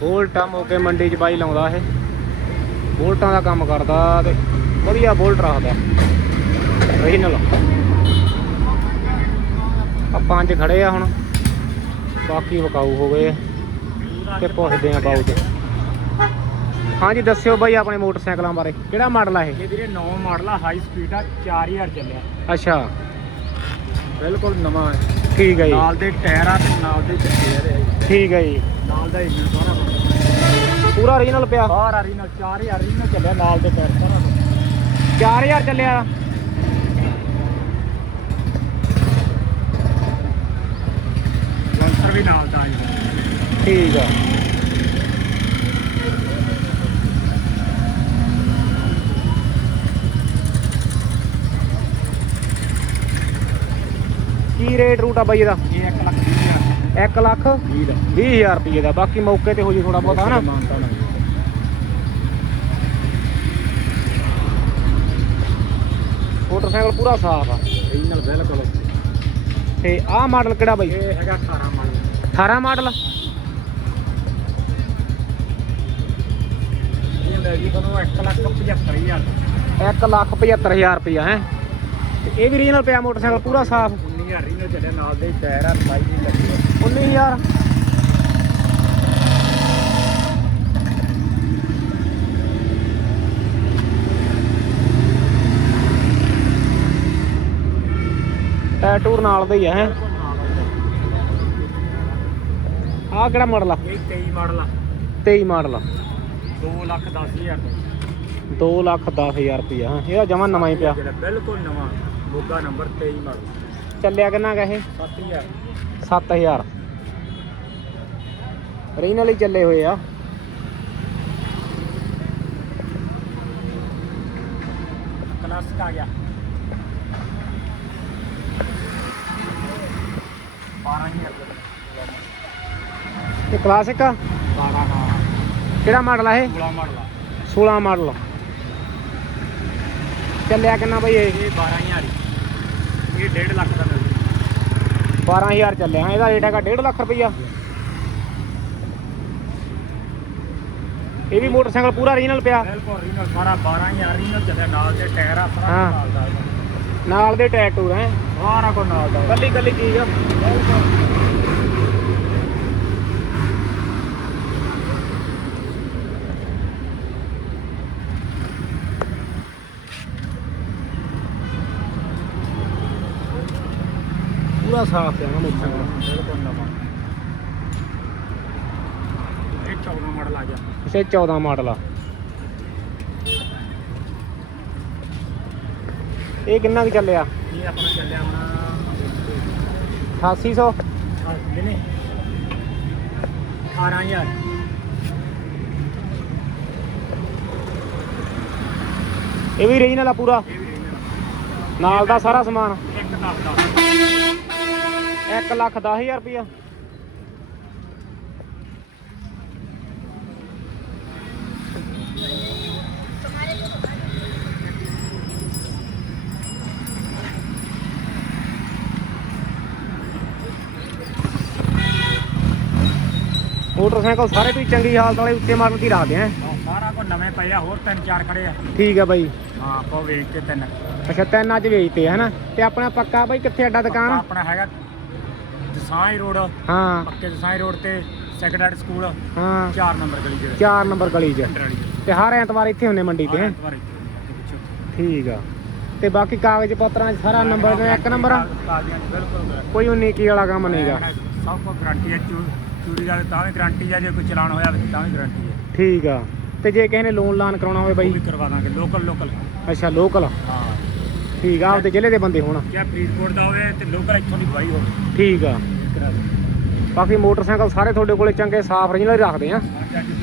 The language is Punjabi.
ਬੋਲਟਾਂ ਮੋਕੇ ਮੰਡੀ 'ਚ ਬਾਈ ਲਾਉਂਦਾ ਇਹ। ਬੋਲਟਾਂ ਦਾ ਕੰਮ ਕਰਦਾ ਤੇ ਵਧੀਆ ਬੋਲਟ ਰੱਖਦਾ। ਓਰੀਜਨਲ ਆ ਪੰਜ ਖੜੇ ਆ ਹੁਣ। ਬਾਕੀ ਵਕਾਊ ਹੋ ਗਏ। ਤੇ ਪੁੱਛਦੇ ਆ ਬਾਊ ਜੀ ਹਾਂਜੀ ਦੱਸਿਓ ਬਾਈ ਆਪਣੇ ਮੋਟਰਸਾਈਕਲਾਂ ਬਾਰੇ। ਕਿਹੜਾ ਮਾਡਲ ਆ ਇਹ? ਇਹ ਵੀਰੇ 9 ਮਾਡਲ ਆ ਹਾਈ ਸਪੀਡ ਆ 4000 ਚੱਲਿਆ। ਅੱਛਾ। ਬਿਲਕੁਲ ਨਵਾਂ ਹੈ ਠੀਕ ਹੈ ਜੀ ਨਾਲ ਦੇ ਟਾਇਰ ਆ ਤੇ ਨਾਲ ਦੇ ਚੱਕੇ ਆ ਇਹਦੇ। ਠੀਕ ਹੈ ਜੀ ਨਾਲ ਦਾ ਇੰਜਨ ਸਾਰਾ। ਪੂਰਾ ਓਰੀਜਨਲ ਪਿਆ ਸਾਰਾ ਰੀਨਲ 4000 ਰੀਨਲ ਚੱਲਿਆ ਨਾਲ ਦੇ ਟਾਇਰ ਸਾਰਾ ਕੁਛ। 4000 ਚੱਲਿਆ ਲਾਂਚਰ ਵੀ ਨਾਲ ਦਾ ਆ ਜੀ ਠੀਕ ਆ ਕੀ ਰੇਟ ਰੂਟ ਆ ਬਾਈ ਇਹਦਾ? ਇਹ 1 ਲੱਖ ਵੀਹ ਹਜ਼ਾਰ। 1 ਲੱਖ ਵੀਹ ਦਾ। 20000 ਰੁਪਏ ਦਾ। ਬਾਕੀ ਮੌਕੇ ਤੇ ਹੋ ਜੀ ਥੋੜਾ ਬਹੁਤਾ ਹਨਾ? ਮੋਟਰਸਾਈਕਲ ਪੂਰਾ ਸਾਫ਼ ਆ। ਰੀਨਲ ਬਿਲਕੁਲ। ਤੇ ਆਹ ਮਾਡਲ ਕਿਹੜਾ ਬਾਈ? ਇਹ ਹੈਗਾ 18 ਮਾਡਲ 18 ਮਾਡਲ ਇਹ ਲੈ ਜੀ ਤੁਹਾਨੂੰ 1 ਲੱਖ 75000 1 ਲੱਖ 75000 ਰੁਪਇਆ ਹੈ? ਤੇ ਇਹ ਵੀ ਰੀਜਨਲ ਪਿਆ ਮੋਟਰਸਾਈਕਲ ਪੂਰਾ ਸਾਫ਼। 19000 ਰੀਨਲ ਚੱਲਿਆ ਨਾਲ ਦੇ ਟਾਇਰ ਆ ਬਾਈ ਦੀ ਲੱਗੀ ਆ। 19000 ਟੈਟੂਰ ਨਾਲ ਦਾ ਹੀ ਹੈ? ਬਿਲਕੁਲ ਨਾਲ ਆ। ਆਹ ਕਿਹੜਾ ਮਾਡਲ ਆ? ਇਹ 23 ਮਾਡਲ ਆ। 23 ਮਾਡਲ ਆ। 2 ਲੱਖ 10000 2 ਲੱਖ 10000 ਰੁਪਇਆ ਹਾਂ। ਇਹਦਾ ਜਮਾ ਨਵਾਂ ਹੀ ਪਿਆ। ਬਿਲਕੁਲ ਨਵਾਂ ਮੋਗਾ ਨੰਬਰ 23 ਮਾਡਲ ਚੱਲਿਆ ਕਿੰਨਾ ਗਾ ਇਹ? 7000 7000 ਰੀਜਨਲ ਹੀ ਚੱਲੇ ਹੋਏ ਆ। ਕਲਾਸਿਕ ਆ ਗਿਆ। 12000 ਇਹ ਕਲਾਸਿਕ ਆ? 12 ਹਾਂ ਕਿਹੜਾ ਮਾਡਲ ਆ ਇਹ? 16 ਮਾਡਲ ਆ। 16 ਮਾਡਲ। ਚੱਲਿਆ ਕਿੰਨਾ ਬਈ ਇਹ? ਇਹ 12000 ਹੀ। ਇਹ 1.5 ਲੱਖ ਦਾ ਮਿਲ 12000 ਚੱਲਿਆ। ਇਹਦਾ ਰੇਟ ਹੈਗਾ 1.5 ਲੱਖ ਰੁਪਈਆ। ਇਹ ਵੀ ਮੋਟਰਸਾਈਕਲ ਪੂਰਾ ਰੀਜਨਲ ਪਿਆ। ਬਿਲਕੁਲ ਰੀਨਲ ਸਾਰਾ 12000 ਰੀਨਲ ਚੱਲਿਆ। ਨਾਲ ਦੇ ਟਾਇਰ ਆ ਸਾਰਾ ਹਾਂ। ਨਾਲ ਦਾ। ਨਾਲ ਦੇ ਟੈਟੂ ਹੈ। ਸਾਰਾ ਕੋ ਨਾਲ ਦਾ। ਕੱਲੀ ਕੱਲੀ ਚੀਜ਼ ਆ। ਪੂਰਾ ਸਾਫ਼ ਹੈ ਨਾ ਮੋਟਰਸਾਈਕਲ ਬਿਲਕੁਲ ਨਵਾਂ ਇਹ 14 ਮਾਡਲ ਆ ਗਿਆ। ਇਸੇ 14 ਮਾਡਲ ਆ। ਇਹ ਕਿੰਨਾ ਕੁ ਚੱਲਿਆ? ਇਹ ਆਪਣਾ ਚੱਲਿਆ ਆਪਣਾ 8800 ਹਾਂ ਦਿਨੇ 18000 ਇਹ ਵੀ ਰੀਜਨਲ ਆ ਪੂਰਾ? ਇਹ ਨਾਲ ਦਾ ਸਾਰਾ ਸਮਾਨ। ਇੱਕ ਦਸ ਦਾ 1 ਲੱਖ 10000 ਰੁਪਇਆ। ਮੋਟਰਸਾਈਕਲ ਸਾਰੇ ਵੀ ਚੰਗੀ ਹਾਲਤ ਵਾਲੇ ਉੱਚੇ ਮਾਡਲ ਦੀ ਰੱਖਦੇ ਆ। ਸਾਰਾ ਕੋ ਨਵੇਂ ਪਏ ਆ ਹੋਰ ਤਿੰਨ ਚਾਰ ਖੜੇ ਆ। ਠੀਕ ਆ ਬਾਈ। ਹਾਂ ਆਪਾਂ ਵੇਚ ਕੇ ਤਿੰਨ। ਅੱਛਾ ਤਿੰਨ ਅੱਜ ਵੇਚਤੇ ਹਨਾ? ਤੇ ਆਪਣਾ ਪੱਕਾ ਬਾਈ ਕਿੱਥੇ ਅੱਡਾ ਦੁਕਾਨ? ਆਪਣਾ ਹੈਗਾ ਦਸਾਈ ਰੋਡ ਹਾਂ। ਪੱਕੇ ਦਸਾਈ ਰੋਡ ਤੇ ਸੈਕੰਡਰੀ ਸਕੂਲ ਹਾਂ। 4 ਨੰਬਰ ਗਲੀ ਦੇ 4 ਨੰਬਰ ਗਲੀ 'ਚ। ਵਾਲੀ ਤੇ ਹਰ ਐਤਵਾਰ ਇੱਥੇ ਹੁੰਨੇ ਮੰਡੀ ਤੇ। ਠੀਕ ਆ। ਤੇ ਬਾਕੀ ਕਾਗਜ਼ ਪੱਤਰਾਂ 'ਚ ਸਾਰਾ ਨੰਬਰ ਦਾ ਇੱਕ ਨੰਬਰ। ਕੋਈ 19 ਕੀ ਵਾਲਾ ਕੰਮ ਨਹੀਂਗਾ ਸਭ ਕੋ ਗਾਰੰਟੀ ਹੈ ਚੋਰੀ ਦਾ ਤਾਂ ਵੀ ਗਾਰੰਟੀ ਹੈ ਜੇ ਕੋਈ ਚਲਾਨ ਹੋਇਆ ਤਾਂ ਵੀ ਗਾਰੰਟੀ ਹੈ ਠੀਕ ਆ। ਤੇ ਜੇ ਕਿਸੇ ਨੇ ਲੋਨ ਲਾਨ ਕਰਾਉਣਾ ਹੋਵੇ ਬਾਈ। ਕਰਵਾ ਦਾਂਗੇ ਲੋਕਲ ਲੋਕਲ ਅੱਛਾ ਲੋਕਲ ਹਾਂ। ਠੀਕ ਆ ਆਪਦੇ ਜ਼ਿਲ੍ਹੇ ਦੇ ਬੰਦੇ ਹੋਣ। ਕਿਆ ਫਰੀਦਕੋਟ ਦਾ ਹੋਵੇ ਤੇ ਲੋਕਲ ਇੱਥੋਂ ਦੀ ਦਵਾਈ ਹੋਵੇ। ਠੀਕ ਆ। ਕਰਾ ਬਾਕੀ ਮੋਟਰਸਾਈਕਲ ਸਾਰੇ ਤੁਹਾਡੇ ਕੋਲੇ ਚੰਗੇ ਸਾਫ਼ ਹੀ ਰੱਖਦੇ ਆ। ਹਾਂ ਜੀ